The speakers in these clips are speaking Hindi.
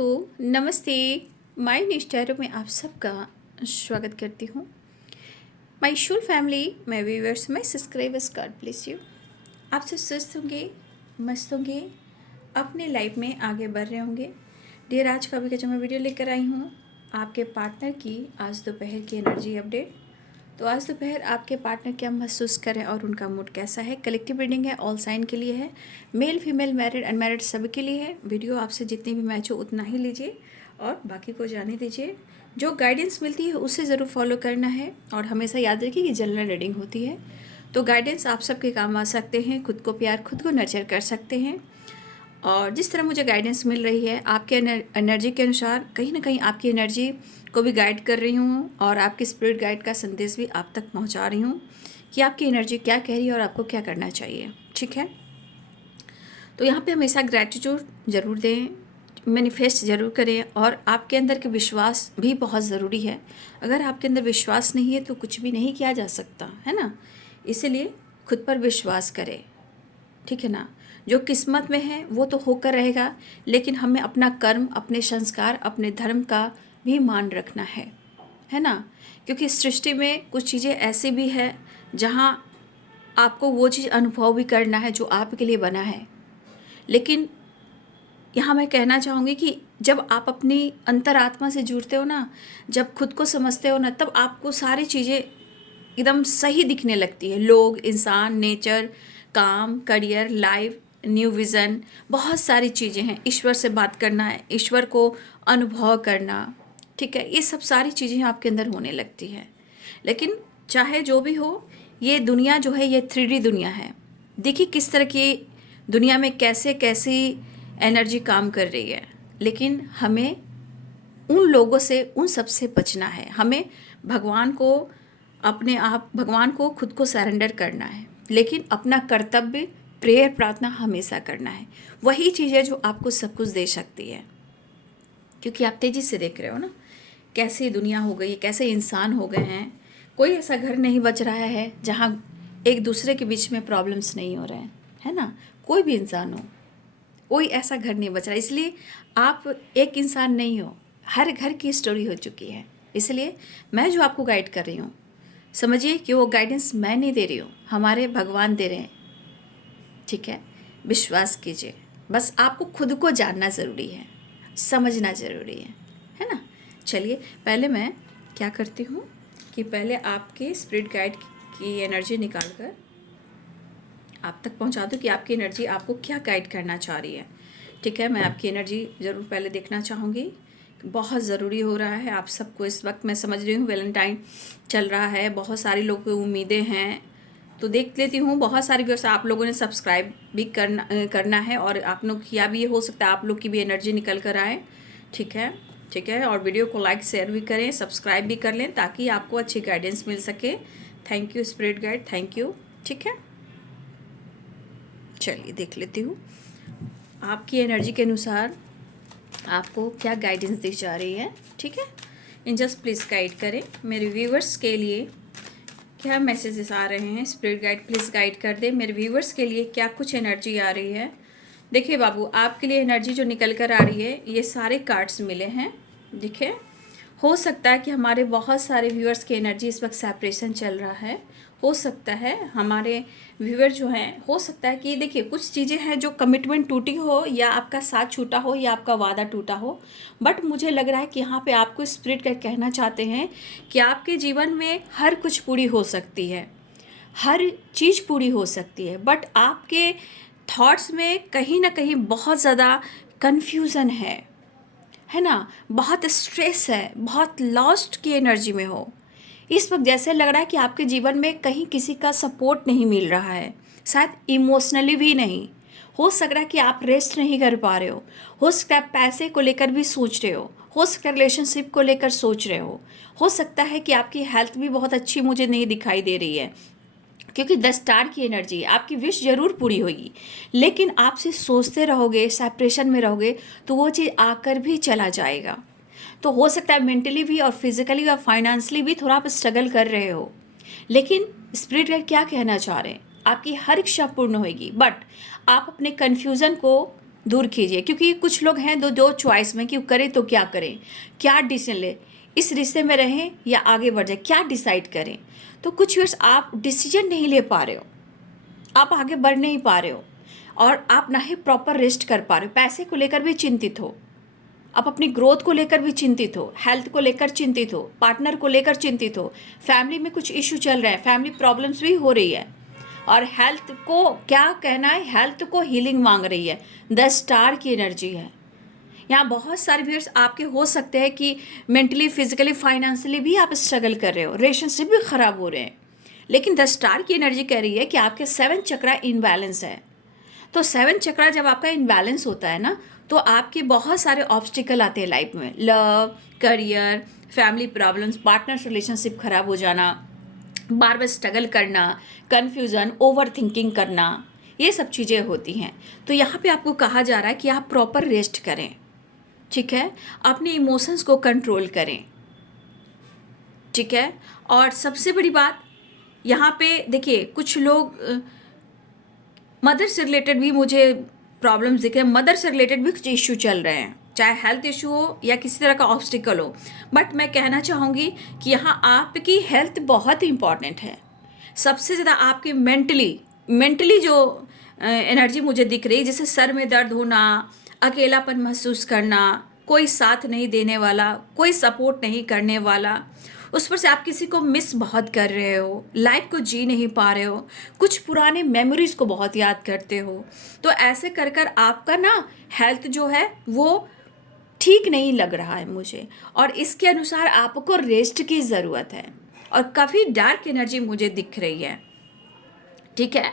दोस्तों नमस्ते। माय निष्ठा में आप सबका स्वागत करती हूँ। My Shool family, my viewers, my subscribers, God bless you. आप सब स्वस्थ होंगे, मस्त होंगे, अपने लाइफ में आगे बढ़ रहे होंगे। डियर, आज का भी जो मैं वीडियो लेकर आई हूँ आपके पार्टनर की आज दोपहर की एनर्जी अपडेट। तो आज दोपहर आपके पार्टनर क्या महसूस करें और उनका मूड कैसा है। कलेक्टिव रीडिंग है, ऑल साइन के लिए है, मेल फीमेल मैरिड अनमैरिड सभी के लिए है। वीडियो आपसे जितनी भी मैच हो उतना ही लीजिए और बाकी को जाने दीजिए। जो गाइडेंस मिलती है उसे ज़रूर फॉलो करना है और हमेशा याद रखिए कि जनरल रीडिंग होती है तो गाइडेंस आप सबके काम आ सकते हैं। खुद को प्यार, खुद को नर्चर कर सकते हैं और जिस तरह मुझे गाइडेंस मिल रही है आपके एनर्जी के अनुसार कहीं ना कहीं आपकी एनर्जी को भी गाइड कर रही हूँ और आपकी स्पिरिट गाइड का संदेश भी आप तक पहुँचा रही हूँ कि आपकी एनर्जी क्या कह रही है और आपको क्या करना चाहिए। ठीक है, तो यहाँ पे हमेशा ग्रैटिट्यूड ज़रूर दें, मैनिफेस्ट ज़रूर करें और आपके अंदर के विश्वास भी बहुत ज़रूरी है। अगर आपके अंदर विश्वास नहीं है तो कुछ भी नहीं किया जा सकता है ना। इसीलिए खुद पर विश्वास करें, ठीक है ना। जो किस्मत में है वो तो होकर रहेगा, लेकिन हमें अपना कर्म, अपने संस्कार, अपने धर्म का भी मान रखना है ना। क्योंकि सृष्टि में कुछ चीज़ें ऐसी भी है जहाँ आपको वो चीज़ अनुभव भी करना है जो आपके लिए बना है। लेकिन यहाँ मैं कहना चाहूँगी कि जब आप अपनी अंतरात्मा से जुड़ते हो ना, जब खुद को समझते हो ना, तब आपको सारी चीज़ें एकदम सही दिखने लगती है। लोग, इंसान, नेचर, काम, करियर, लाइफ, न्यू विज़न, बहुत सारी चीज़ें हैं। ईश्वर से बात करना है, ईश्वर को अनुभव करना, ठीक है, ये सब सारी चीज़ें आपके अंदर होने लगती हैं। लेकिन चाहे जो भी हो, ये दुनिया जो है ये 3D दुनिया है। देखिए किस तरह की दुनिया में कैसे कैसी एनर्जी काम कर रही है। लेकिन हमें उन लोगों से, उन सब से बचना है। हमें भगवान को, अपने आप भगवान को खुद को सरेंडर करना है, लेकिन अपना कर्तव्य, प्रेयर, प्रार्थना हमेशा करना है। वही चीज़ है जो आपको सब कुछ दे सकती है। क्योंकि आप तेज़ी से देख रहे हो ना कैसी दुनिया हो गई है, कैसे इंसान हो गए हैं। कोई ऐसा घर नहीं बच रहा है जहाँ एक दूसरे के बीच में प्रॉब्लम्स नहीं हो रहे हैं, है ना। कोई भी इंसान हो, कोई ऐसा घर नहीं बच रहा। इसलिए आप एक इंसान नहीं हो, हर घर की स्टोरी हो चुकी है। इसलिए मैं जो आपको गाइड कर रही हूँ, समझिए कि वो गाइडेंस मैं नहीं दे रही हूँ, हमारे भगवान दे रहे हैं। ठीक है, विश्वास कीजिए। बस आपको खुद को जानना ज़रूरी है, समझना ज़रूरी है ना। चलिए, पहले मैं क्या करती हूँ कि पहले आपके स्पिरिट गाइड की एनर्जी निकाल कर आप तक पहुँचा दूँ कि आपकी एनर्जी आपको क्या गाइड करना चाह रही है। ठीक है, मैं आपकी एनर्जी ज़रूर पहले देखना चाहूँगी। बहुत ज़रूरी हो रहा है आप सबको इस वक्त। मैं समझ रही हूँ वैलेंटाइन चल रहा है, बहुत सारे लोगों की उम्मीदें हैं, तो देख लेती हूँ। बहुत सारी व्यवस्था आप लोगों ने सब्सक्राइब भी करना है और आप लोग किया भी, हो सकता है आप लोग की भी एनर्जी निकल कर आए। ठीक है, ठीक है, और वीडियो को लाइक शेयर भी करें, सब्सक्राइब भी कर लें ताकि आपको अच्छी गाइडेंस मिल सके। Thank you spirit guide, thank you. ठीक है, चलिए देख लेती हूँ आपकी एनर्जी के अनुसार आपको क्या गाइडेंस दी जा रही है। ठीक है, इन जस्ट प्लीज़ गाइड करें। मेरे व्यूवर्स के लिए क्या मैसेजेस आ रहे हैं, स्पिरिट गाइड प्लीज़ गाइड कर दे। मेरे व्यूवर्स के लिए क्या कुछ एनर्जी आ रही है। देखिए बाबू, आपके लिए एनर्जी जो निकल कर आ रही है, ये सारे कार्ड्स मिले हैं। देखिए, हो सकता है कि हमारे बहुत सारे व्यूअर्स की एनर्जी इस वक्त सेपरेशन चल रहा है। हो सकता है हमारे व्यूअर जो हैं, हो सकता है कि देखिए कुछ चीज़ें हैं जो कमिटमेंट टूटी हो या आपका साथ छूटा हो या आपका वादा टूटा हो। बट मुझे लग रहा है कि यहाँ पे आपको स्पिरिट का कहना चाहते हैं कि आपके जीवन में हर कुछ पूरी हो सकती है, हर चीज़ पूरी हो सकती है। बट आपके थॉट्स में कहीं ना कहीं बहुत ज़्यादा कन्फ्यूज़न है ना, बहुत स्ट्रेस है, बहुत लॉस्ट की एनर्जी में हो। इस वक्त जैसे लग रहा है कि आपके जीवन में कहीं किसी का सपोर्ट नहीं मिल रहा है, शायद इमोशनली भी नहीं। हो सक रहा है कि आप रेस्ट नहीं कर पा रहे हो सकता है पैसे को लेकर भी सोच रहे हो सकता है रिलेशनशिप को लेकर सोच रहे हो सकता है कि आपकी हेल्थ भी बहुत अच्छी मुझे नहीं दिखाई दे रही है। क्योंकि 10 स्टार की एनर्जी है, आपकी विश ज़रूर पूरी होगी, लेकिन आप सिर्फ सोचते रहोगे, सेपरेशन में रहोगे तो वो चीज़ आकर भी चला जाएगा। तो हो सकता है मेंटली भी और फिजिकली और फाइनेंशियली भी थोड़ा आप स्ट्रगल कर रहे हो। लेकिन स्पिरिट गाइड क्या कहना चाह रहे हैं, आपकी हर इच्छा पूर्ण होगी। बट आप अपने कन्फ्यूज़न को दूर कीजिए, क्योंकि कुछ लोग हैं दो दो चॉइस में कि करें तो क्या करें, क्या डिसीजन ले, इस रिश्ते में रहें या आगे बढ़ जाए, क्या डिसाइड करें। तो कुछ व्यूअर्स आप डिसीजन नहीं ले पा रहे हो, आप आगे बढ़ नहीं पा रहे हो, और आप ना ही प्रॉपर रेस्ट कर पा रहे हो, पैसे को लेकर भी चिंतित हो, आप अपनी ग्रोथ को लेकर भी चिंतित हो, हेल्थ को लेकर चिंतित हो, पार्टनर को लेकर चिंतित हो, फैमिली में कुछ इशू चल रहे हैं, फैमिली प्रॉब्लम्स भी हो रही है, और हेल्थ को क्या कहना है, हेल्थ को हीलिंग मांग रही है। 10 स्टार की एनर्जी है यहाँ। बहुत सारे व्यूअर्स आपके हो सकते हैं कि मेंटली, फिजिकली, फाइनेंशियली भी आप स्ट्रगल कर रहे हो, रिलेशनशिप भी ख़राब हो रहे हैं, लेकिन 10 स्टार की एनर्जी कह रही है कि आपके 7 चक्रा इनबैलेंस है। तो 7 चक्रा जब आपका इनबैलेंस होता है ना, तो आपके बहुत सारे ऑब्स्टिकल आते हैं लाइफ में, love, career, family problems, partners relationship ख़राब हो जाना, बार बार स्ट्रगल करना, कन्फ्यूज़न, ओवर थिंकिंग करना, ये सब चीज़ें होती हैं। तो यहाँ पे आपको कहा जा रहा है कि आप प्रॉपर रेस्ट करें, ठीक है, अपने इमोशंस को कंट्रोल करें, ठीक है। और सबसे बड़ी बात यहाँ पे देखिए, कुछ लोग मदर से रिलेटेड भी मुझे प्रॉब्लम्स दिख रहे हैं, मदर से रिलेटेड भी कुछ इश्यू चल रहे हैं, चाहे हेल्थ इशू हो या किसी तरह का ऑब्स्टिकल हो। बट मैं कहना चाहूँगी कि यहाँ आपकी हेल्थ बहुत इंपॉर्टेंट है। सबसे ज़्यादा आपकी मेंटली जो एनर्जी मुझे दिख रही है, जैसे सर में दर्द होना, अकेलापन महसूस करना, कोई साथ नहीं देने वाला, कोई सपोर्ट नहीं करने वाला, उस पर से आप किसी को मिस बहुत कर रहे हो, लाइफ को जी नहीं पा रहे हो, कुछ पुराने मेमोरीज को बहुत याद करते हो। तो ऐसे कर कर आपका ना हेल्थ जो है वो ठीक नहीं लग रहा है मुझे, और इसके अनुसार आपको रेस्ट की ज़रूरत है, और काफ़ी डार्क एनर्जी मुझे दिख रही है, ठीक है।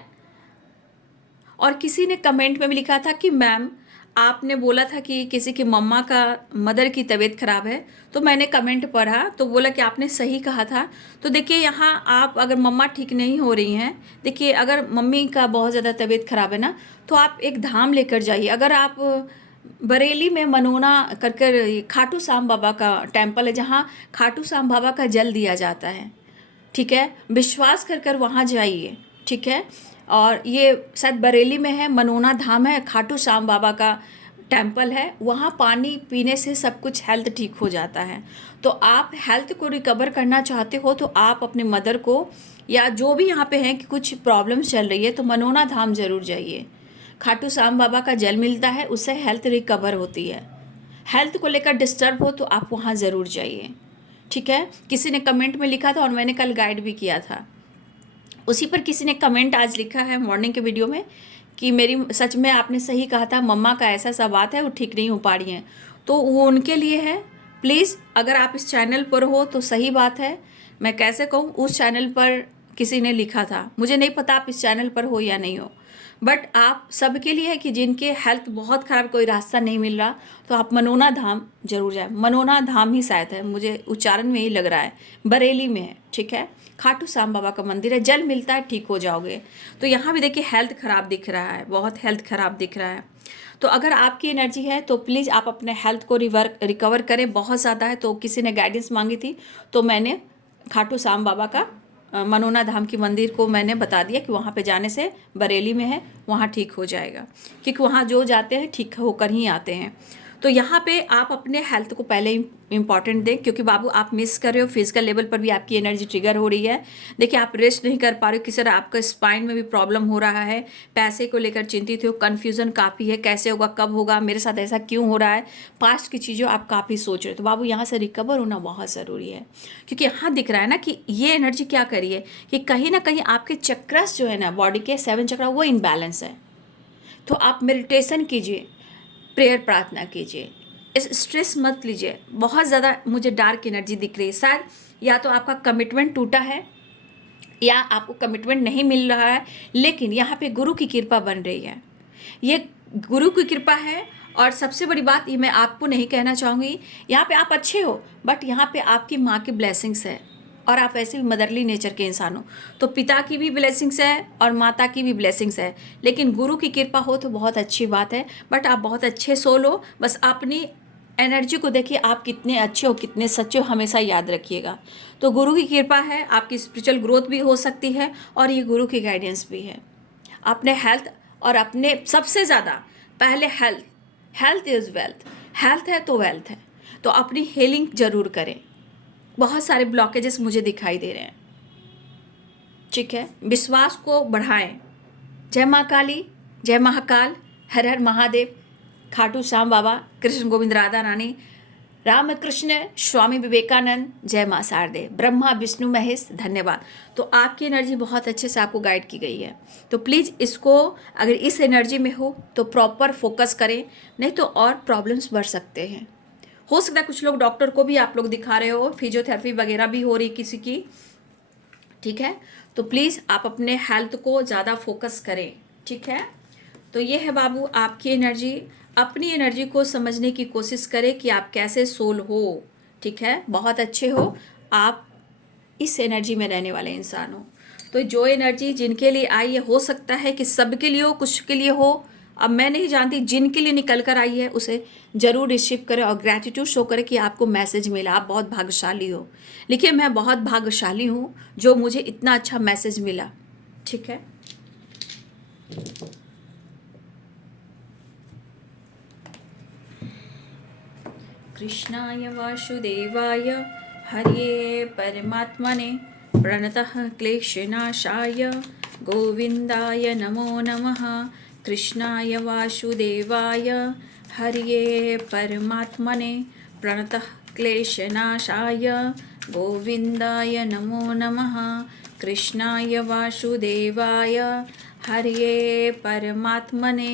और किसी ने कमेंट में भी लिखा था कि मैम आपने बोला था कि किसी की मम्मा का, मदर की तबीयत ख़राब है, तो मैंने कमेंट पढ़ा तो बोला कि आपने सही कहा था। तो देखिए यहाँ आप अगर मम्मा ठीक नहीं हो रही हैं, देखिए अगर मम्मी का बहुत ज़्यादा तबीयत ख़राब है ना, तो आप एक धाम लेकर जाइए। अगर आप बरेली में मनोना कर खाटू श्याम बाबा का टेम्पल है, जहाँ खाटू श्याम बाबा का जल दिया जाता है, ठीक है, विश्वास कर कर वहाँ जाइए, ठीक है। और ये शायद बरेली में है, मनोना धाम है, खाटू श्याम बाबा का टेम्पल है, वहाँ पानी पीने से सब कुछ हेल्थ ठीक हो जाता है। तो आप हेल्थ को रिकवर करना चाहते हो, तो आप अपने मदर को, या जो भी यहाँ पे हैं कि कुछ प्रॉब्लम्स चल रही है, तो मनोना धाम ज़रूर जाइए। खाटू श्याम बाबा का जल मिलता है, उससे हेल्थ रिकवर होती है। हेल्थ को लेकर डिस्टर्ब हो तो आप वहाँ ज़रूर जाइए, ठीक है। किसी ने कमेंट में लिखा था और मैंने कल गाइड भी किया था, उसी पर किसी ने कमेंट आज लिखा है मॉर्निंग के वीडियो में कि मेरी सच में आपने सही कहा था, मम्मा का ऐसा सा बात है, वो ठीक नहीं हो पा रही हैं। तो वो उनके लिए है। प्लीज़ अगर आप इस चैनल पर हो तो सही बात है। मैं कैसे कहूँ, उस चैनल पर किसी ने लिखा था, मुझे नहीं पता आप इस चैनल पर हो या नहीं हो, बट आप सबके लिए है कि जिनके हेल्थ बहुत ख़राब, कोई रास्ता नहीं मिल रहा, तो आप मनोना धाम जरूर जाए। मनोना धाम ही शायद है, मुझे उच्चारण में ही लग रहा है, बरेली में है, ठीक है। खाटू श्याम बाबा का मंदिर है, जल मिलता है, ठीक हो जाओगे। तो यहाँ भी देखिए हेल्थ ख़राब दिख रहा है, बहुत हेल्थ ख़राब दिख रहा है। तो अगर आपकी एनर्जी है तो प्लीज़ आप अपने हेल्थ को रिकवर करें। बहुत ज़्यादा है तो किसी ने गाइडेंस मांगी थी, तो मैंने खाटू श्याम बाबा का मनोना धाम की मंदिर को मैंने बता दिया कि वहाँ पे जाने से, बरेली में है, वहाँ ठीक हो जाएगा, क्योंकि वहाँ जो जाते हैं ठीक होकर ही आते हैं। तो यहाँ पे आप अपने हेल्थ को पहले इंपॉर्टेंट दें, क्योंकि बाबू आप मिस कर रहे हो, फिजिकल लेवल पर भी आपकी एनर्जी ट्रिगर हो रही है। देखिए आप रेस्ट नहीं कर पा रहे हो, किसी तरह आपका स्पाइन में भी प्रॉब्लम हो रहा है, पैसे को लेकर चिंतित हो, कन्फ्यूज़न काफ़ी है, कैसे होगा, कब होगा, मेरे साथ ऐसा क्यों हो रहा है, पास्ट की चीज़ें आप काफ़ी सोच रहे हो। तो बाबू यहाँ से रिकवर होना बहुत ज़रूरी है, क्योंकि यहाँ दिख रहा है ना कि ये एनर्जी क्या करिए कि कहीं ना कहीं आपके चक्रस जो है ना, बॉडी के 7 चक्र, वो इनबैलेंस है। तो आप मेडिटेशन कीजिए, प्रेयर प्रार्थना कीजिए, इस स्ट्रेस मत लीजिए। बहुत ज़्यादा मुझे डार्क एनर्जी दिख रही है, शायद या तो आपका कमिटमेंट टूटा है या आपको कमिटमेंट नहीं मिल रहा है, लेकिन यहाँ पे गुरु की कृपा बन रही है, ये गुरु की कृपा है। और सबसे बड़ी बात ये मैं आपको नहीं कहना चाहूँगी, यहाँ पे आप अच्छे हो, बट यहाँ पे आपकी माँ की ब्लेसिंग्स है, और आप ऐसे भी मदरली नेचर के इंसान हो, तो पिता की भी ब्लेसिंग्स है और माता की भी ब्लेसिंग्स है। लेकिन गुरु की कृपा हो तो बहुत अच्छी बात है, बट आप बहुत अच्छे सोल हो। बस अपनी एनर्जी को देखिए, आप कितने अच्छे हो, कितने सच्चे हो, हमेशा याद रखिएगा। तो गुरु की कृपा है, आपकी स्पिरिचुअल ग्रोथ भी हो सकती है, और ये गुरु की गाइडेंस भी है। अपने हेल्थ और अपने सबसे ज़्यादा पहले health, health is wealth, health है तो वेल्थ है। तो अपनी हीलिंग ज़रूर करें। बहुत सारे ब्लॉकेजेस मुझे दिखाई दे रहे हैं, ठीक है। विश्वास को बढ़ाएं। जय माँ काली, जय महाकाल, हर हर महादेव, खाटू श्याम बाबा, कृष्ण गोविंद राधा रानी, राम कृष्ण, स्वामी विवेकानंद, जय माँ शारदे, ब्रह्मा विष्णु महेश, धन्यवाद। तो आपकी एनर्जी बहुत अच्छे से आपको गाइड की गई है। तो प्लीज़ इसको, अगर इस एनर्जी में हो तो प्रॉपर फोकस करें, नहीं तो और प्रॉब्लम्स बढ़ सकते हैं। हो सकता है कुछ लोग डॉक्टर को भी आप लोग दिखा रहे हो, फिजियोथेरेपी वगैरह भी हो रही किसी की, ठीक है। तो प्लीज़ आप अपने हेल्थ को ज़्यादा फोकस करें, ठीक है। तो ये है बाबू आपकी एनर्जी। अपनी एनर्जी को समझने की कोशिश करें कि आप कैसे सोल हो, ठीक है। बहुत अच्छे हो आप, इस एनर्जी में रहने वाले इंसान हो। तो जो एनर्जी जिनके लिए आई है, हो सकता है कि सबके लिए हो, कुछ के लिए हो, अब मैं नहीं जानती, जिनके लिए निकल कर आई है उसे ज़रूर रिसीव करें और ग्रैटिट्यूड शो करें कि आपको मैसेज मिला, आप बहुत भाग्यशाली हो। देखिए मैं बहुत भाग्यशाली हूँ जो मुझे इतना अच्छा मैसेज मिला, ठीक है। कृष्णाय वासुदेवाय हरे परमात्मने प्रणतः क्लेशनाशाय गोविंदाय नमो नमः। कृष्णाय वासुदेवाय हरे परमात्मने प्रणतः क्लेशनाशाय गोविंदाय नमो नमः। कृष्णाय वासुदेवाय हरे परमात्मने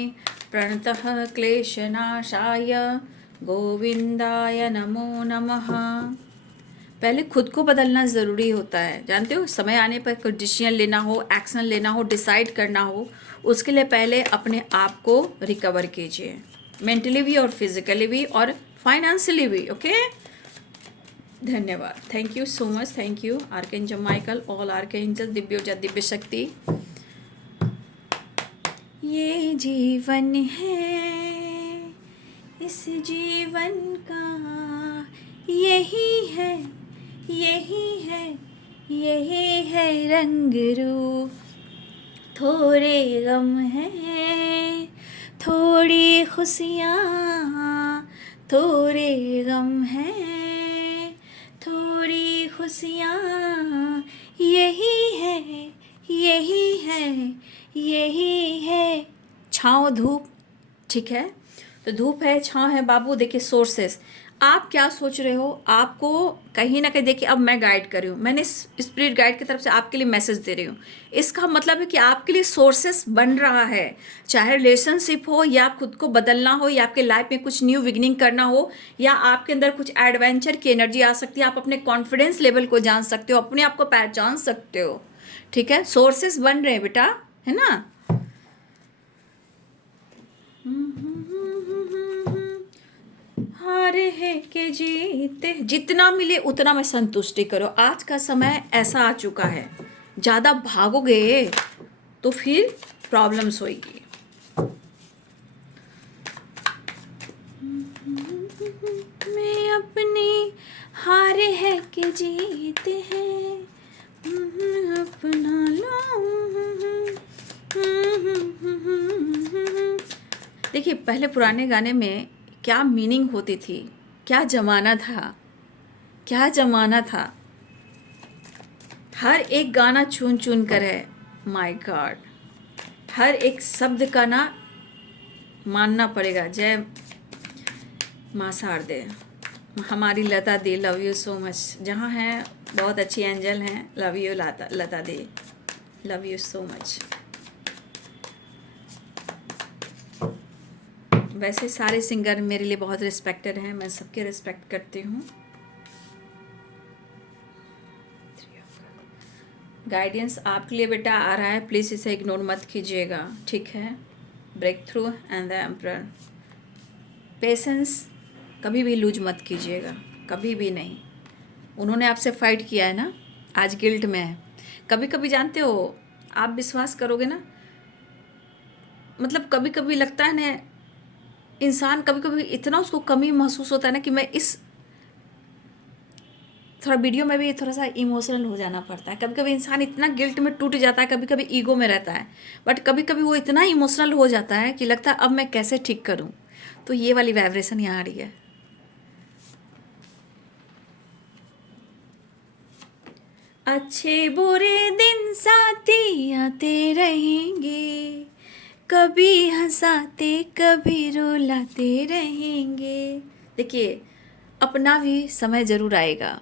प्रणतः क्लेशनाशाय गोविंदाय नमो नमः। पहले खुद को बदलना ज़रूरी होता है, जानते हो। समय आने पर कोई डिसीजन लेना हो, एक्शन लेना हो, डिसाइड करना हो, उसके लिए पहले अपने आप को रिकवर कीजिए, मेंटली भी और फिजिकली भी और फाइनेंशियली भी, ओके। धन्यवाद, thank you so much, thank you Archangel Michael, all Archangel, दिव्योजा दिव्य शक्ति। ये जीवन है, इस जीवन का यही है, यही है, यही है रंग रूप। थोड़े गम हैं, थोड़ी खुशियाँ, थोड़े गम हैं, थोड़ी खुशियाँ, यही है, यही है, यही है। छाँव धूप, ठीक है। तो धूप है, छाँव है बाबू। देखिए सोर्सेस, आप क्या सोच रहे हो, आपको कहीं ना कहीं, देखिए अब मैं गाइड कर रही हूँ, मैंने स्पिरिट गाइड की तरफ से आपके लिए मैसेज दे रही हूँ। इसका मतलब है कि आपके लिए सोर्सेस बन रहा है, चाहे रिलेशनशिप हो या खुद को बदलना हो या आपके लाइफ में कुछ न्यू बिगिनिंग करना हो या आपके अंदर कुछ एडवेंचर की एनर्जी आ सकती है। आप अपने कॉन्फिडेंस लेवल को जान सकते हो, अपने आप को पहचान सकते हो, ठीक है। सोर्सेस बन रहे हैं बेटा, है ना। हारे है के जीते, जितना मिले उतना में संतुष्टि करो। आज का समय ऐसा आ चुका है, ज़्यादा भागोगे तो फिर प्रॉब्लम्स होगी। मैं अपनी हारे है के जीते हैं, अपना लो। देखिए पहले पुराने गाने में क्या मीनिंग होती थी, क्या ज़माना था, क्या ज़माना था। हर एक गाना चुन चुन कर है, माय गॉड, हर एक शब्द का ना मानना पड़ेगा। जय माँ शारदे, हमारी लता दी, लव यू सो मच। जहाँ हैं बहुत अच्छी एंजल हैं, love you Lata the, love you so much. वैसे सारे सिंगर मेरे लिए बहुत रिस्पेक्टेड हैं, मैं सबके रिस्पेक्ट करती हूँ। गाइडेंस आपके लिए बेटा आ रहा है, प्लीज़ इसे इग्नोर मत कीजिएगा, ठीक है। Breakthrough and the emperor, patience कभी भी लूज मत कीजिएगा, कभी भी नहीं। उन्होंने आपसे फाइट किया है ना, आज गिल्ट में है। कभी कभी जानते हो, आप विश्वास करोगे ना, मतलब कभी कभी लगता है ना, इंसान कभी कभी इतना उसको कमी महसूस होता है ना कि मैं इस थोड़ा वीडियो में भी थोड़ा सा इमोशनल हो जाना पड़ता है। कभी कभी इंसान इतना गिल्ट में टूट जाता है, कभी कभी ईगो में रहता है, बट कभी कभी वो इतना इमोशनल हो जाता है कि लगता है अब मैं कैसे ठीक करूं। तो ये वाली वाइब्रेशन यहाँ आ रही है। अच्छे बुरे दिन साथी आते रहेंगे, कभी हंसाते कभी रुलाते रहेंगे। देखिए, अपना भी समय ज़रूर आएगा,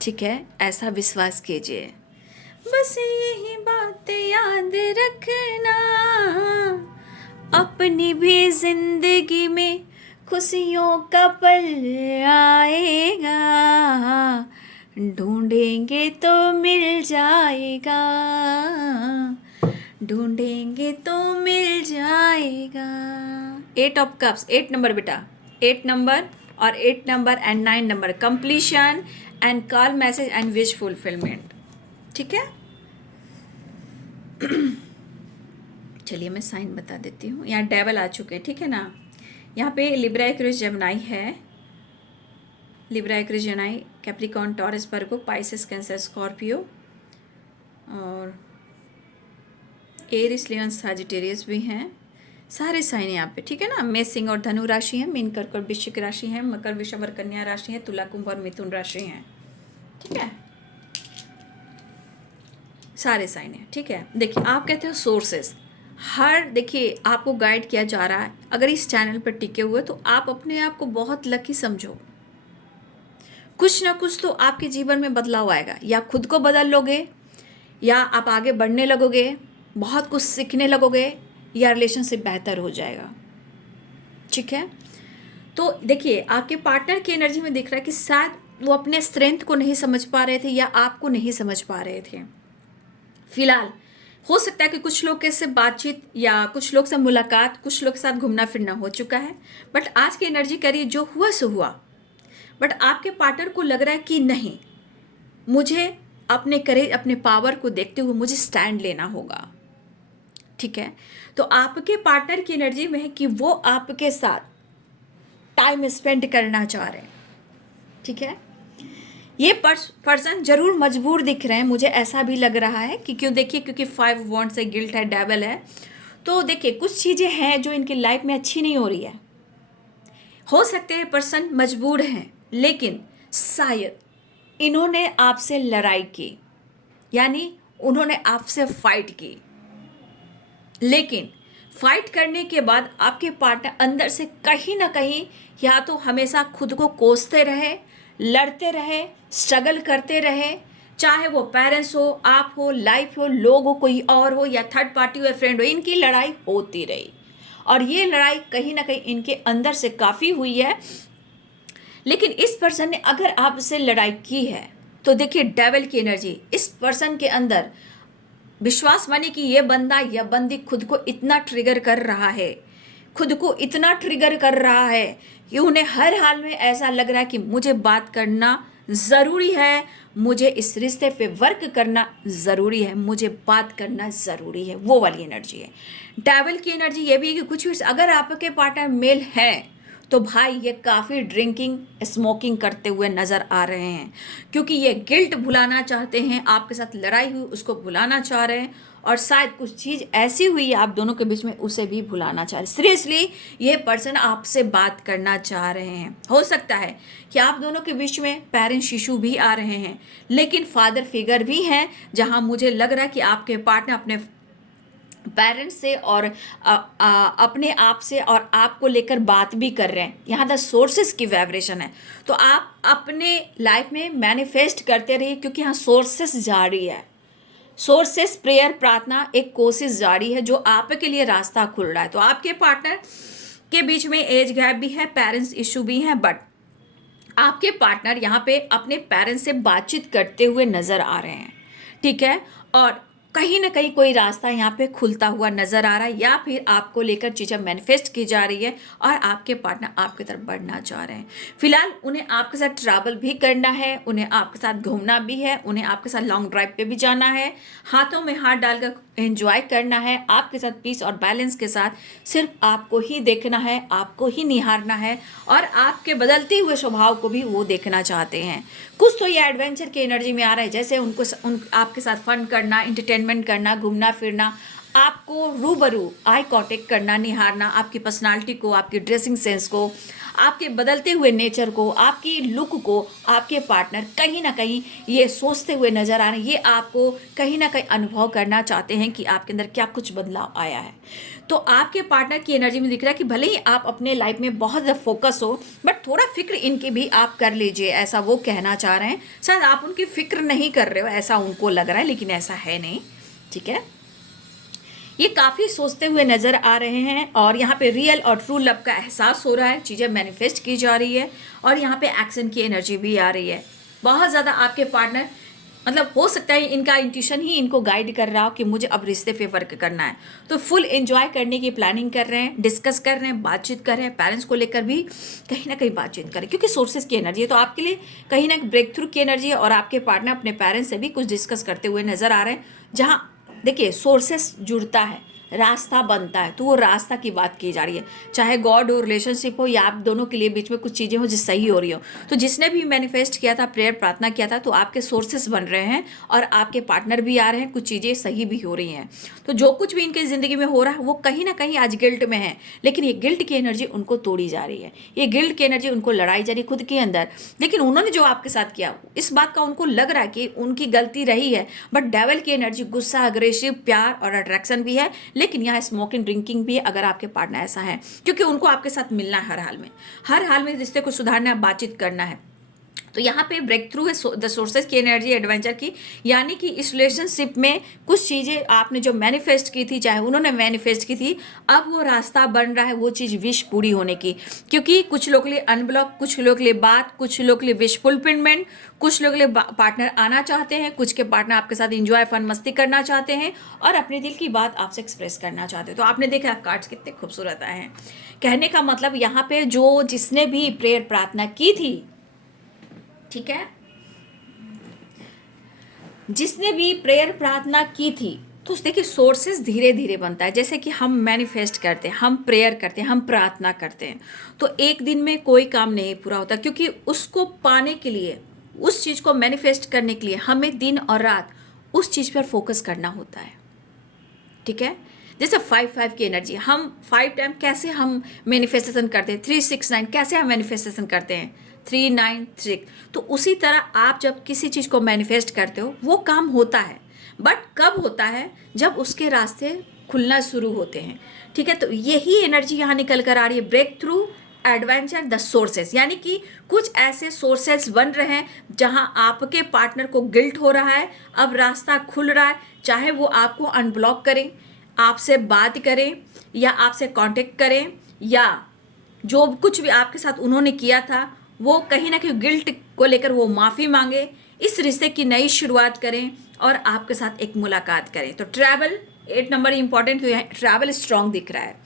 ठीक है, ऐसा विश्वास कीजिए। बस यही बात याद रखना, अपनी भी जिंदगी में खुशियों का पल आएगा, ढूंढेंगे तो मिल जाएगा, ढूंढेंगे तो मिल जाएगा। 8 ऑफ कप्स, 8 नंबर बेटा, 8 नंबर और 8 number and 9 number, completion and call message and wish fulfilment, ठीक है। चलिए मैं साइन बता देती हूँ। यहाँ डेवल आ चुके हैं, ठीक है ना। यहाँ पे लिब्रा एक्वेरियस जेमिनी है, Libra Aquarius Gemini, Capricorn, Taurus, Virgo, Pisces, Cancer, Scorpio और एरिस, लियोन, सजिटेरियस भी हैं। सारे साइन यहाँ पे, ठीक है ना। मेष, सिंह और धनु राशि है, मीन, कर्क और वृश्चिक राशि है, मकर, वृषभ और कन्या राशि है, तुला, कुंभ और मिथुन राशि है, ठीक है। सारे साइन है, ठीक है। देखिए, आप कहते हो सोर्सेस, हर देखिए आपको गाइड किया जा रहा है। अगर इस चैनल पर टिके हुए तो आप अपने आप को बहुत लकी समझो। कुछ ना कुछ तो आपके जीवन में बदलाव आएगा, या खुद को बदल लोगे, या आप आगे बढ़ने लगोगे, बहुत कुछ सीखने लगोगे, या रिलेशनशिप बेहतर हो जाएगा, ठीक है। तो देखिए, आपके पार्टनर की एनर्जी में दिख रहा है कि शायद वो अपने स्ट्रेंथ को नहीं समझ पा रहे थे, या आपको नहीं समझ पा रहे थे। फिलहाल हो सकता है कि कुछ लोग के से बातचीत या कुछ लोग से मुलाकात, कुछ लोग के साथ घूमना फिरना हो चुका है, बट आज की एनर्जी करिए जो हुआ सो हुआ। बट आपके पार्टनर को लग रहा है कि नहीं, मुझे अपने करेज, अपने पावर को देखते हुए मुझे स्टैंड लेना होगा, ठीक है। तो आपके पार्टनर की एनर्जी में है कि वो आपके साथ टाइम स्पेंड करना चाह रहे हैं, ठीक है। ये पर्सन जरूर मजबूर दिख रहे हैं, मुझे ऐसा भी लग रहा है कि क्यों, देखिए, क्योंकि 5 वॉन्ड्स है, गिल्ट है, डेवल है। तो देखिए, कुछ चीज़ें हैं जो इनकी लाइफ में अच्छी नहीं हो रही है। हो सकते हैं पर्सन मजबूर हैं, लेकिन शायद इन्होंने आपसे लड़ाई की, यानी उन्होंने आपसे फाइट की, लेकिन फाइट करने के बाद आपके पार्टनर अंदर से कहीं ना कहीं या तो हमेशा खुद को कोसते रहे, लड़ते रहे, स्ट्रगल करते रहे, चाहे वो पेरेंट्स हो, आप हो, लाइफ हो, लोग हो, कोई और हो, या थर्ड पार्टी हो, या फ्रेंड हो, इनकी लड़ाई होती रही। और ये लड़ाई कहीं ना कहीं इनके अंदर से काफ़ी हुई है। लेकिन इस पर्सन ने अगर आपसे लड़ाई की है तो देखिए, डेविल की एनर्जी इस पर्सन के अंदर, विश्वास माने कि ये बंदा या बंदी खुद को इतना ट्रिगर कर रहा है, खुद को इतना ट्रिगर कर रहा है कि उन्हें हर हाल में ऐसा लग रहा है कि मुझे बात करना ज़रूरी है, मुझे इस रिश्ते पे वर्क करना ज़रूरी है, मुझे बात करना ज़रूरी है। वो वाली एनर्जी है। डेविल की एनर्जी ये भी है कि कुछ भी, अगर आपके पार्टनर मेल है तो भाई ये काफ़ी ड्रिंकिंग, स्मोकिंग करते हुए नज़र आ रहे हैं, क्योंकि ये गिल्ट भुलाना चाहते हैं, आपके साथ लड़ाई हुई उसको भुलाना चाह रहे हैं, और शायद कुछ चीज़ ऐसी हुई है आप दोनों के बीच में, उसे भी भुलाना चाह रहे हैं। सीरियसली ये पर्सन आपसे बात करना चाह रहे हैं। हो सकता है कि आप दोनों के बीच में पेरेंट्स इशू भी आ रहे हैं, लेकिन फादर फिगर भी हैं, जहां मुझे लग रहा है कि आपके पार्टनर अपने पेरेंट्स से और अपने आप से और आपको लेकर बात भी कर रहे हैं। यहाँ द सोर्सेस की वाइब्रेशन है। तो आप अपने लाइफ में मैनिफेस्ट करते रहिए, क्योंकि यहाँ सोर्सेस जारी है। सोर्सेस, प्रेयर, प्रार्थना, एक कोशिश जारी है जो आपके लिए रास्ता खुल रहा है। तो आपके पार्टनर के बीच में एज गैप भी है, पेरेंट्स इशू भी हैं, बट आपके पार्टनर यहाँ पे अपने पेरेंट्स से बातचीत करते हुए नजर आ रहे हैं, ठीक है। और कहीं ना कहीं कोई रास्ता यहाँ पे खुलता हुआ नजर आ रहा है, या फिर आपको लेकर चीज़ें मैनिफेस्ट की जा रही है और आपके पार्टनर आपकी तरफ बढ़ना चाह रहे हैं। फिलहाल उन्हें आपके साथ ट्रैवल भी करना है, उन्हें आपके साथ घूमना भी है, उन्हें आपके साथ लॉन्ग ड्राइव पे भी जाना है, हाथों में हाथ डालकर एंजॉय करना है, आपके साथ पीस और बैलेंस के साथ सिर्फ आपको ही देखना है, आपको ही निहारना है, और आपके बदलते हुए स्वभाव को भी वो देखना चाहते हैं। कुछ तो ये एडवेंचर की एनर्जी में आ रहा है, जैसे आपके साथ फन करना, एंटरटेनमेंट करना, घूमना फिरना, आपको रूबरू आई कांटेक्ट करना, निहारना, आपकी पर्सनालिटी को, आपकी ड्रेसिंग सेंस को, आपके बदलते हुए नेचर को, आपकी लुक को आपके पार्टनर कहीं ना कहीं ये सोचते हुए नजर आ रहे हैं। ये आपको कहीं ना कहीं अनुभव करना चाहते हैं कि आपके अंदर क्या कुछ बदलाव आया है। तो आपके पार्टनर की एनर्जी में दिख रहा है कि भले ही आप अपने लाइफ में बहुत ज़्यादा फोकस हो, बट थोड़ा फिक्र इनकी भी आप कर लीजिए, ऐसा वो कहना चाह रहे हैं। शायद आप उनकी फिक्र नहीं कर रहे हो, ऐसा उनको लग रहा है, लेकिन ऐसा है नहीं। ठीक है, ये काफ़ी सोचते हुए नज़र आ रहे हैं, और यहाँ पे रियल और ट्रू लव का एहसास हो रहा है, चीज़ें मैनिफेस्ट की जा रही है, और यहाँ पे एक्शन की एनर्जी भी आ रही है। बहुत ज़्यादा आपके पार्टनर, मतलब हो सकता है इनका इंट्यूशन ही इनको गाइड कर रहा हो कि मुझे अब रिश्ते पे वर्क करना है, तो फुल एंजॉय करने की प्लानिंग कर रहे हैं, डिस्कस कर रहे हैं, बातचीत कर रहे हैं, पेरेंट्स को लेकर भी कहीं ना कहीं बातचीत करें, क्योंकि सोर्सेज की एनर्जी है, तो आपके लिए कहीं ना ब्रेक थ्रू की एनर्जी है, और आपके पार्टनर अपने पेरेंट्स से भी कुछ डिस्कस करते हुए नजर आ रहे हैं। जहाँ देखिए सोर्सेस जुड़ता है, रास्ता बनता है, तो वो रास्ता की बात की जा रही है, चाहे गॉड हो, रिलेशनशिप हो, या आप दोनों के लिए बीच में कुछ चीज़ें हो जो सही हो रही हो। तो जिसने भी मैनिफेस्ट किया था, प्रेयर प्रार्थना किया था, तो आपके सोर्सेस बन रहे हैं और आपके पार्टनर भी आ रहे हैं, कुछ चीज़ें सही भी हो रही हैं। तो जो कुछ भी इनकी ज़िंदगी में हो रहा है वो कहीं ना कहीं आज गिल्ट में है, लेकिन ये गिल्ट की एनर्जी उनको तोड़ी जा रही है, ये गिल्ट की एनर्जी उनको लड़ाई जा रही है खुद के अंदर। लेकिन उन्होंने जो आपके साथ किया, इस बात का उनको लग रहा है कि उनकी गलती रही है, बट डेविल की एनर्जी गुस्सा, अग्रेसिव, प्यार और अट्रैक्शन भी है, लेकिन यहाँ स्मोकिंग ड्रिंकिंग भी है, अगर आपके पार्टनर ऐसा है, क्योंकि उनको आपके साथ मिलना है हर हाल में रिश्ते को सुधारना है, बातचीत करना है। तो यहाँ पे ब्रेक थ्रू है द सोर्सेज की एनर्जी एडवेंचर की, यानी कि इस रिलेशनशिप में कुछ चीज़ें आपने जो मैनिफेस्ट की थी, चाहे उन्होंने मैनिफेस्ट की थी, अब वो रास्ता बन रहा है वो चीज़ विश पूरी होने की। क्योंकि कुछ लोग के लिए अनब्लॉक, कुछ लोग के लिए बात, कुछ लोग के लिए विश फुलफिलमेंट, कुछ लोग के लिए पार्टनर आना चाहते हैं, कुछ के पार्टनर आपके साथ इंजॉय फन मस्ती करना चाहते हैं, और अपने दिल की बात आपसे एक्सप्रेस करना चाहते हैं। तो आपने देखा कार्ड्स कितने खूबसूरत आए हैं। कहने का मतलब यहाँ पे जो जिसने भी प्रेयर प्रार्थना की थी, ठीक है, जिसने भी प्रेयर प्रार्थना की थी, तो देखिए सोर्सेस धीरे धीरे बनता है। जैसे कि हम मैनिफेस्ट करते हैं, हम प्रेयर करते हैं, हम प्रार्थना करते हैं, तो एक दिन में कोई काम नहीं पूरा होता, क्योंकि उसको पाने के लिए, उस चीज़ को मैनिफेस्ट करने के लिए हमें दिन और रात उस चीज़ पर फोकस करना होता है। ठीक है, जैसे 5-5 की एनर्जी, हम 5 टाइम कैसे हम मैनिफेस्टेशन करते हैं, 3-6-9 कैसे हम मैनिफेस्टेशन करते हैं, 3-9-6, तो उसी तरह आप जब किसी चीज़ को मैनिफेस्ट करते हो वो काम होता है, बट कब होता है, जब उसके रास्ते खुलना शुरू होते हैं। ठीक है, तो यही एनर्जी यहाँ निकल कर आ रही है, breakthrough adventure the sources, यानी कि कुछ ऐसे सोर्सेस बन रहे हैं जहां आपके पार्टनर को गिल्ट हो रहा है, अब रास्ता खुल रहा है, चाहे वो आपको अनब्लॉक करें, आपसे बात करें, या आपसे कांटेक्ट करें, या जो कुछ भी आपके साथ उन्होंने किया था वो कहीं ना कहीं गिल्ट को लेकर वो माफ़ी मांगे, इस रिश्ते की नई शुरुआत करें और आपके साथ एक मुलाकात करें। तो ट्रैवल 8 नंबर इंपॉर्टेंट, तो यहाँ ट्रैवल स्ट्रॉन्ग दिख रहा है,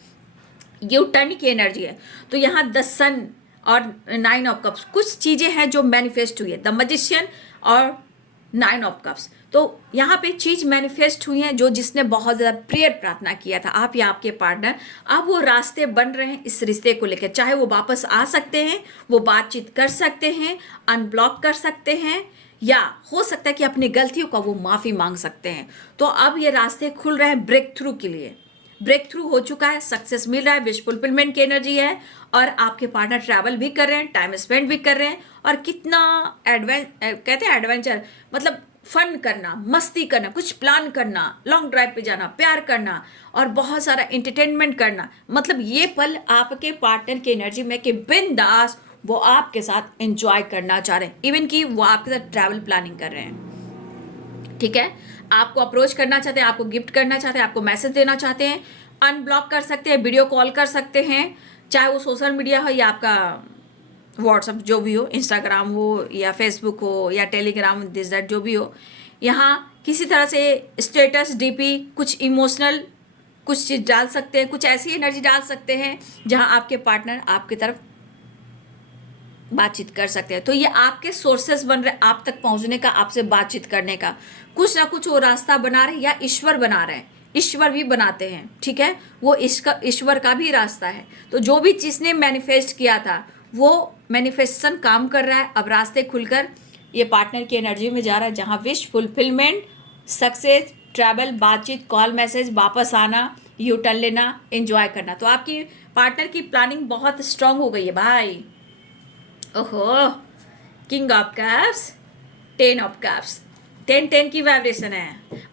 ये टर्न की एनर्जी है। तो यहाँ द सन और 9 ऑफ कप्स, कुछ चीज़ें हैं जो मैनिफेस्ट हुई है, द मैजिशियन और 9 ऑफ कप्स, तो यहाँ पे चीज़ मैनिफेस्ट हुई हैं जो जिसने बहुत ज़्यादा प्रेयर प्रार्थना किया था, आप या आपके पार्टनर, अब वो रास्ते बन रहे हैं इस रिश्ते को लेकर, चाहे वो वापस आ सकते हैं, वो बातचीत कर सकते हैं, अनब्लॉक कर सकते हैं, या हो सकता है कि अपनी गलतियों का वो माफ़ी मांग सकते हैं। तो अब ये रास्ते खुल रहे हैं ब्रेक थ्रू के लिए, ब्रेक थ्रू हो चुका है, सक्सेस मिल रहा है, विश फुलफिलमेंट की एनर्जी है, और आपके पार्टनर ट्रैवल भी कर रहे हैं, टाइम स्पेंड भी कर रहे हैं, और कितना कहते हैं एडवेंचर, मतलब फन करना, मस्ती करना, कुछ प्लान करना, लॉन्ग ड्राइव पे जाना, प्यार करना, और बहुत सारा एंटरटेनमेंट करना, मतलब ये पल आपके पार्टनर की एनर्जी में कि बिंदास वो आपके साथ एंजॉय करना चाह रहे हैं, इवन कि वो आपके साथ ट्रैवल प्लानिंग कर रहे हैं। ठीक है, आपको अप्रोच करना चाहते हैं, आपको गिफ्ट करना चाहते हैं, आपको मैसेज देना चाहते हैं, अनब्लॉक कर सकते हैं, वीडियो कॉल कर सकते हैं, चाहे वो सोशल मीडिया हो या आपका व्हाट्सअप जो भी हो, इंस्टाग्राम हो या फेसबुक हो या टेलीग्राम, दिस दैट जो भी हो, यहाँ किसी तरह से स्टेटस डीपी कुछ इमोशनल कुछ चीज़ डाल सकते हैं, कुछ ऐसी एनर्जी डाल सकते हैं जहां आपके पार्टनर आपकी तरफ बातचीत कर सकते हैं। तो ये आपके सोर्सेस बन रहे आप तक पहुंचने का, आपसे बातचीत करने का, कुछ ना कुछ वो रास्ता बना रहे या ईश्वर बना रहे हैं। ईश्वर भी बनाते हैं, ठीक है, वो ईश्वर का भी रास्ता है। तो जो भी चीज़ ने मैनिफेस्ट किया था वो मैनिफेस्टेशन काम कर रहा है, अब रास्ते खुलकर ये पार्टनर की एनर्जी में जा रहा है, जहाँ विश फुलफिलमेंट, सक्सेस, ट्रैवल, बातचीत, कॉल, मैसेज, वापस आना, यू टर्न लेना, एंजॉय करना। तो आपकी पार्टनर की प्लानिंग बहुत स्ट्रांग हो गई है भाई। ओहो, king of cups, 10 of cups, 10 की वाइब्रेशन है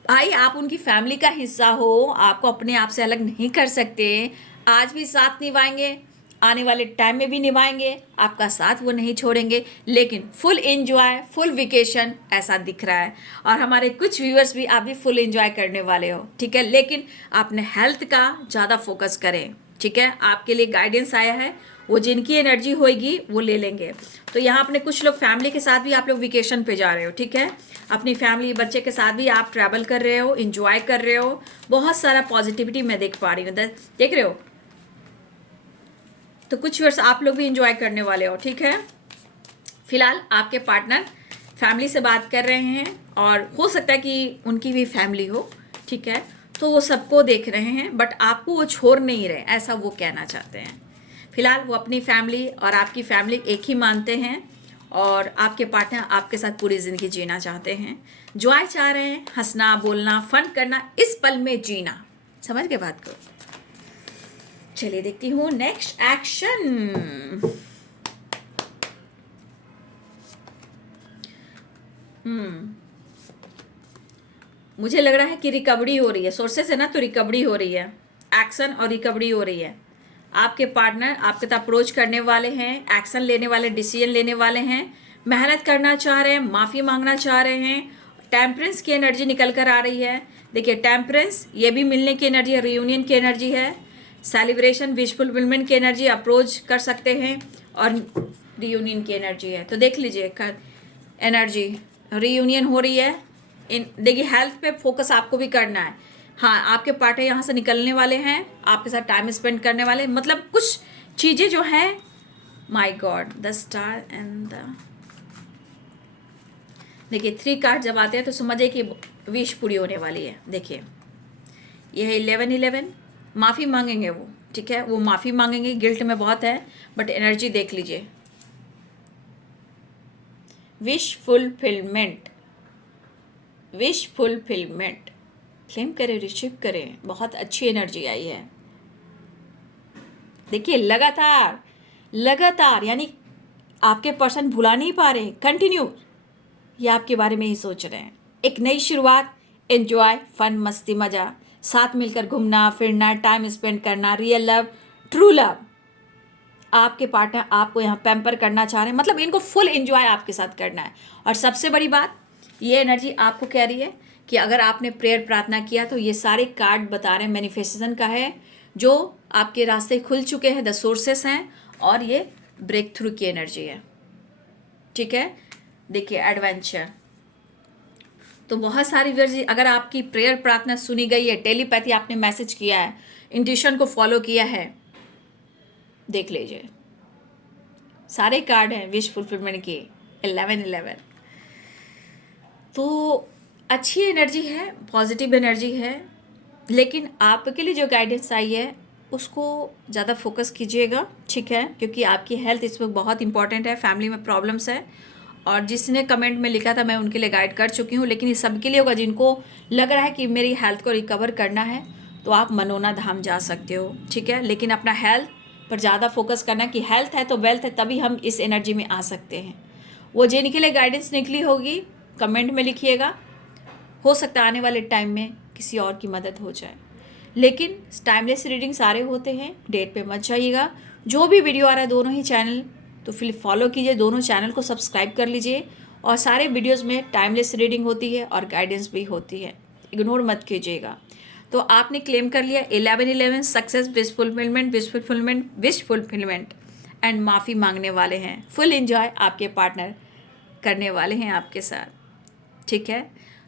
भाई। आप उनकी फैमिली का हिस्सा हो, आपको अपने आप से अलग नहीं कर सकते। आज भी साथ निभाएंगे, आने वाले टाइम में भी निभाएंगे, आपका साथ वो नहीं छोड़ेंगे। लेकिन फुल एंजॉय, फुल वेकेशन ऐसा दिख रहा है। और हमारे कुछ व्यूअर्स भी आप भी फुल एंजॉय करने वाले हो, ठीक है। लेकिन अपने हेल्थ का ज़्यादा फोकस करें, ठीक है। आपके लिए गाइडेंस आया है, वो जिनकी एनर्जी होएगी वो ले लेंगे। तो यहाँ अपने कुछ लोग फैमिली के साथ भी आप लोग वेकेशन पे जा रहे हो, ठीक है। अपनी फैमिली बच्चे के साथ भी आप ट्रैवल कर रहे हो, इंजॉय कर रहे हो। बहुत सारा पॉजिटिविटी मैं देख पा रही हूँ, देख रहे हो। तो कुछ वर्ष आप लोग भी इंजॉय करने वाले हो, ठीक है। फिलहाल आपके पार्टनर फैमिली से बात कर रहे हैं और हो सकता है कि उनकी भी फैमिली हो, ठीक है। तो वो सबको देख रहे हैं बट आपको वो छोड़ नहीं रहे, ऐसा वो कहना चाहते हैं। फिलहाल वो अपनी फैमिली और आपकी फैमिली एक ही मानते हैं और आपके पार्टनर आपके साथ पूरी ज़िंदगी जीना चाहते हैं, जॉय चाह रहे हैं, हंसना बोलना फन करना, इस पल में जीना। समझ गए बात को। चलिए देखती हूँ नेक्स्ट एक्शन। मुझे लग रहा है कि रिकवरी हो रही है, सोर्सेस है ना, तो रिकवरी हो रही है, एक्शन और रिकवरी हो रही है। आपके पार्टनर आपके साथ अप्रोच करने वाले हैं, एक्शन लेने वाले, डिसीजन लेने वाले हैं, मेहनत करना चाह रहे हैं, माफ़ी मांगना चाह रहे हैं। टेम्परेंस की एनर्जी निकल कर आ रही है। देखिए टेम्परेंस ये भी मिलने की एनर्जी है, रियूनियन की एनर्जी है, सेलिब्रेशन, विश फुलफिलमेंट की एनर्जी, अप्रोच कर सकते हैं और रियूनियन की एनर्जी है। तो देख लीजिए एनर्जी रियूनियन हो रही है। देखिए हेल्थ पे फोकस आपको भी करना है। हाँ, आपके पार्टनर यहाँ से निकलने वाले हैं, आपके साथ टाइम स्पेंड करने वाले, मतलब कुछ चीज़ें जो हैं, my God, the star and the, देखिए 3 कार्ड जब आते हैं तो समझिए कि विश पूरी होने वाली है। देखिए ये है 11-11, माफ़ी मांगेंगे वो, ठीक है, वो माफ़ी मांगेंगे, गिल्ट में बहुत है बट एनर्जी देख लीजिए, wish fulfilment, wish fulfilment, claim करें, रिसीव करें, बहुत अच्छी एनर्जी आई है। देखिए लगातार लगातार, यानी आपके पर्सन भुला नहीं पा रहे, कंटिन्यू ये आपके बारे में ही सोच रहे हैं। एक नई शुरुआत, एंजॉय, फन, मस्ती, मज़ा, साथ मिलकर घूमना फिरना, टाइम स्पेंड करना, रियल लव, ट्रू लव। आपके पार्टनर आपको यहाँ पैम्पर करना चाह रहे हैं, मतलब इनको फुल एंजॉय आपके साथ करना है। और सबसे बड़ी बात, ये एनर्जी आपको कह रही है कि अगर आपने प्रेयर प्रार्थना किया तो ये सारे कार्ड बता रहे हैं मैनिफेस्टेशन का है, जो आपके रास्ते खुल चुके हैं, द सोर्सेस हैं, और ये ब्रेक थ्रू की एनर्जी है, ठीक है। देखिए एडवेंचर, तो बहुत सारी वर्जी, अगर आपकी प्रेयर प्रार्थना सुनी गई है, टेलीपैथी आपने मैसेज किया है, इंट्यूशन को फॉलो किया है, देख लीजिए सारे कार्ड हैं विश फुलफिलमेंट के 11-11। तो अच्छी एनर्जी है, पॉजिटिव एनर्जी है, लेकिन आपके लिए जो गाइडेंस आई है उसको ज़्यादा फोकस कीजिएगा, ठीक है, क्योंकि आपकी हेल्थ इस वक्त बहुत इंपॉर्टेंट है, फैमिली में प्रॉब्लम्स है। और जिसने कमेंट में लिखा था मैं उनके लिए गाइड कर चुकी हूँ, लेकिन ये सबके लिए होगा जिनको लग रहा है कि मेरी हेल्थ को रिकवर करना है, तो आप मनोना धाम जा सकते हो, ठीक है। लेकिन अपना हेल्थ पर ज़्यादा फोकस करना, कि हेल्थ है तो वेल्थ है, तभी हम इस एनर्जी में आ सकते हैं। वो जिनके लिए गाइडेंस निकली होगी कमेंट में लिखिएगा, हो सकता है आने वाले टाइम में किसी और की मदद हो जाए। लेकिन टाइमलेस रीडिंग सारे होते हैं, डेट पे मत जाइएगा। जो भी वीडियो आ रहा है दोनों ही चैनल तो फिर फॉलो कीजिए, दोनों चैनल को सब्सक्राइब कर लीजिए। और सारे वीडियोस में टाइमलेस रीडिंग होती है और गाइडेंस भी होती है, इग्नोर मत कीजिएगा। तो आपने क्लेम कर लिया 11-11, success, wish fulfilment, wish fulfilment, wish fulfilment and माफ़ी मांगने वाले हैं, फुल एंजॉय आपके पार्टनर करने वाले हैं आपके साथ, ठीक है।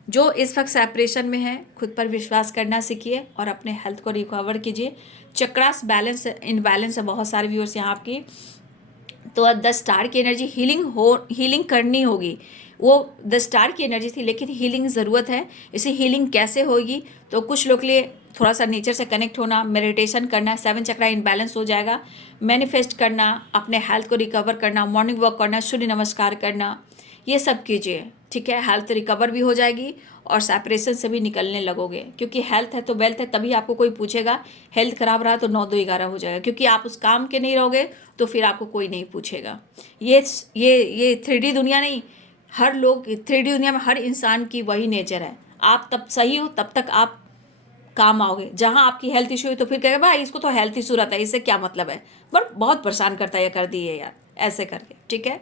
जो इस वक्त सेपरेशन में है, खुद पर विश्वास करना सीखिए और अपने हेल्थ को रिकवर कीजिए। चक्रास बैलेंस इनबैलेंस है बहुत सारे व्यूअर्स यहाँ आपकी, तो 10 स्टार की एनर्जी हीलिंग करनी होगी। वो 10 स्टार की एनर्जी थी लेकिन हीलिंग ज़रूरत है। इसी हीलिंग कैसे होगी, तो कुछ लोग के लिए थोड़ा सा नेचर से कनेक्ट होना, मेडिटेशन करना, 7 चक्रा इनबैलेंस हो जाएगा, मैनिफेस्ट करना, अपने हेल्थ को रिकवर करना, मॉर्निंग वॉक करना, सूर्य नमस्कार करना, ये सब कीजिए, ठीक है। हेल्थ रिकवर भी हो जाएगी और सेपरेशन से भी निकलने लगोगे, क्योंकि हेल्थ है तो वेल्थ है। तभी आपको कोई पूछेगा, हेल्थ खराब रहा तो 9-2-11 हो जाएगा, क्योंकि आप उस काम के नहीं रहोगे तो फिर आपको कोई नहीं पूछेगा। ये 3D दुनिया नहीं, हर लोग 3D दुनिया में हर इंसान की वही नेचर है। आप तब सही हो तब तक आप काम आओगे। जहाँ आपकी हेल्थ इशू है तो फिर कहेगा भाई इसको तो हेल्थ इशू रहता है, इससे क्या मतलब है, बट बहुत परेशान करता है, ये कर दिए यार ऐसे करके, ठीक है।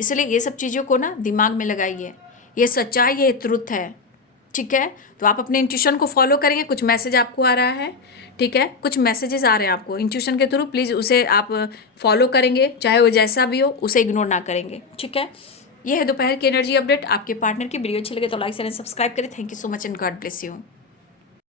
इसलिए ये सब चीज़ों को ना दिमाग में लगाइए, ये सच्चाई, ये ट्रुथ है, ठीक है। तो आप अपने इंट्यूशन को फॉलो करेंगे। कुछ मैसेज आपको आ रहा है, ठीक है, कुछ मैसेजेस आ रहे हैं आपको इंट्यूशन के थ्रू, प्लीज़ उसे आप फॉलो करेंगे, चाहे वो जैसा भी हो, उसे इग्नोर ना करेंगे, ठीक है। ये है दोपहर की एनर्जी अपडेट। आपके पार्टनर की वीडियो अच्छी लगे तो लाइक एंड सब्सक्राइब करें। Thank you so much and God bless you.